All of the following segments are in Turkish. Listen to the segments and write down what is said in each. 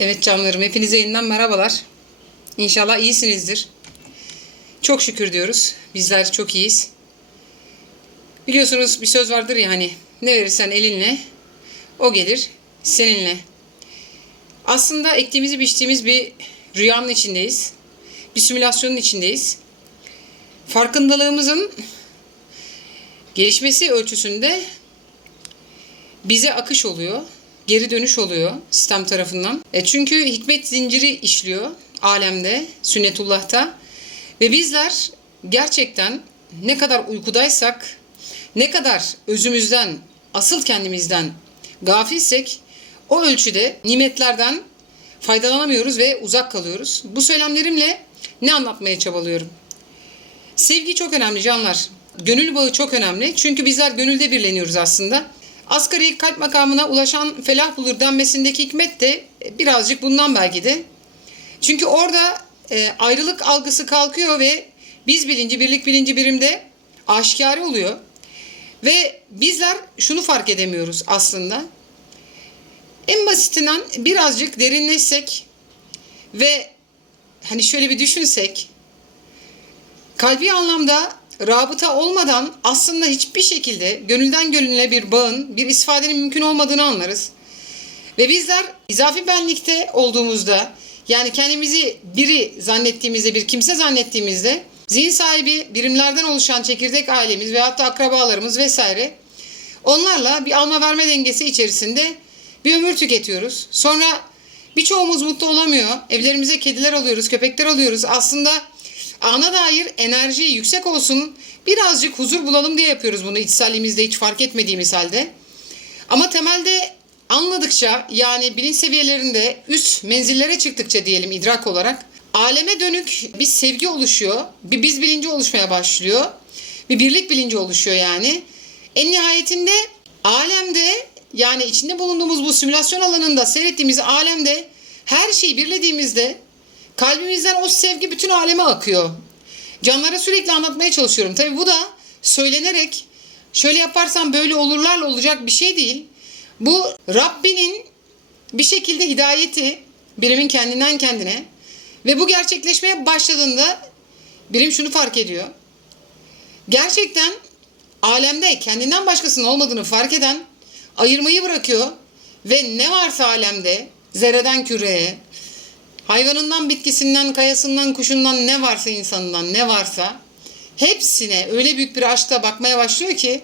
Evet canlarım hepinize yeniden merhabalar. İnşallah iyisinizdir. Çok şükür diyoruz. Bizler çok iyiyiz. Biliyorsunuz bir söz vardır ya hani ne verirsen elinle o gelir seninle. Aslında ektiğimizi biçtiğimiz bir rüyanın içindeyiz. Bir simülasyonun içindeyiz. Farkındalığımızın gelişmesi ölçüsünde bize akış oluyor. Geri dönüş oluyor sistem tarafından. E çünkü hikmet zinciri işliyor alemde, sünnetullah'ta. Ve bizler gerçekten ne kadar uykudaysak, ne kadar özümüzden, asıl kendimizden gafilsek o ölçüde nimetlerden faydalanamıyoruz ve uzak kalıyoruz. Bu söylemlerimle ne anlatmaya çabalıyorum? Sevgi çok önemli canlar. Gönül bağı çok önemli. Çünkü bizler gönülde birleniyoruz aslında. Asgari kalp makamına ulaşan felah bulur denmesindeki hikmet de birazcık bundan belki de. Çünkü orada e, ayrılık algısı kalkıyor ve biz bilinci, birlik bilinci birimde aşikare oluyor. Ve bizler şunu fark edemiyoruz aslında. En basitinden birazcık derinleşsek ve hani şöyle bir düşünsek kalbi anlamda rabıta olmadan aslında hiçbir şekilde gönülden gönüle bir bağın, bir istifadenin mümkün olmadığını anlarız. Ve bizler izafi benlikte olduğumuzda yani kendimizi biri zannettiğimizde, bir kimse zannettiğimizde zihin sahibi birimlerden oluşan çekirdek ailemiz veyahut da akrabalarımız vesaire onlarla bir alma verme dengesi içerisinde bir ömür tüketiyoruz. Sonra birçoğumuz mutlu olamıyor. Evlerimize kediler alıyoruz, köpekler alıyoruz. Aslında ana dair enerji yüksek olsun, birazcık huzur bulalım diye yapıyoruz bunu içselliğimizde hiç fark etmediğimiz halde. Ama temelde anladıkça yani bilinç seviyelerinde üst menzillere çıktıkça diyelim idrak olarak aleme dönük bir sevgi oluşuyor. Bir biz bilinci oluşmaya başlıyor. Bir birlik bilinci oluşuyor yani. En nihayetinde alemde yani içinde bulunduğumuz bu simülasyon alanında seyrettiğimiz alemde her şeyi birlediğimizde kalbimizden o sevgi bütün aleme akıyor. Canlara sürekli anlatmaya çalışıyorum. Tabii bu da söylenerek şöyle yaparsam böyle olurlarla olacak bir şey değil. Bu Rabbinin bir şekilde hidayeti birimin kendinden kendine ve bu gerçekleşmeye başladığında birim şunu fark ediyor. Gerçekten alemde kendinden başkasının olmadığını fark eden ayırmayı bırakıyor ve ne varsa alemde zerreden küreye, hayvanından, bitkisinden, kayasından, kuşundan ne varsa insanından ne varsa hepsine öyle büyük bir aşkla bakmaya başlıyor ki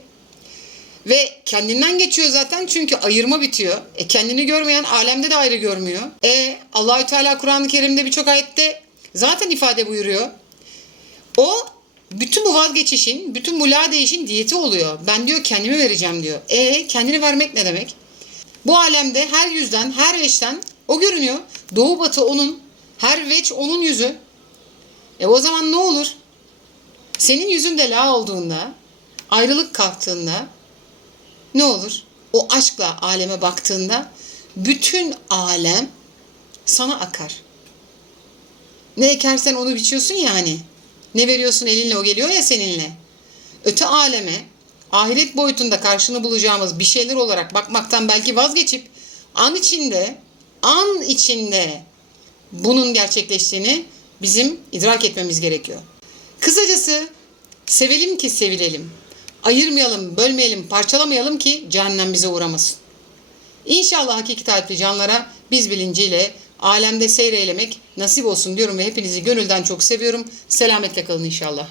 ve kendinden geçiyor zaten çünkü ayırma bitiyor. E kendini görmeyen alemde de ayrı görmüyor. E Allahü Teala Kur'an-ı Kerim'de birçok ayette zaten ifade buyuruyor. O bütün bu vazgeçişin, bütün bu la değişin diyeti oluyor. Ben diyor kendimi vereceğim diyor. E kendini vermek ne demek? Bu alemde her yüzden, her veçten o görünüyor. Doğu batı onun, her veç onun yüzü. E o zaman ne olur? Senin yüzünde la olduğunda, ayrılık kalktığında ne olur? O aşkla aleme baktığında bütün alem sana akar. Ne ekersen onu biçiyorsun ya hani. Ne veriyorsun elinle o geliyor ya seninle. Öte aleme ahiret boyutunda karşını bulacağımız bir şeyler olarak bakmaktan belki vazgeçip an içinde an içinde bunun gerçekleştiğini bizim idrak etmemiz gerekiyor. Kısacası sevelim ki sevilelim. Ayırmayalım, bölmeyelim, parçalamayalım ki cehennem bize uğramasın. İnşallah hakiki talipli canlara biz bilinciyle alemde seyreylemek nasip olsun diyorum ve hepinizi gönülden çok seviyorum. Selametle kalın inşallah.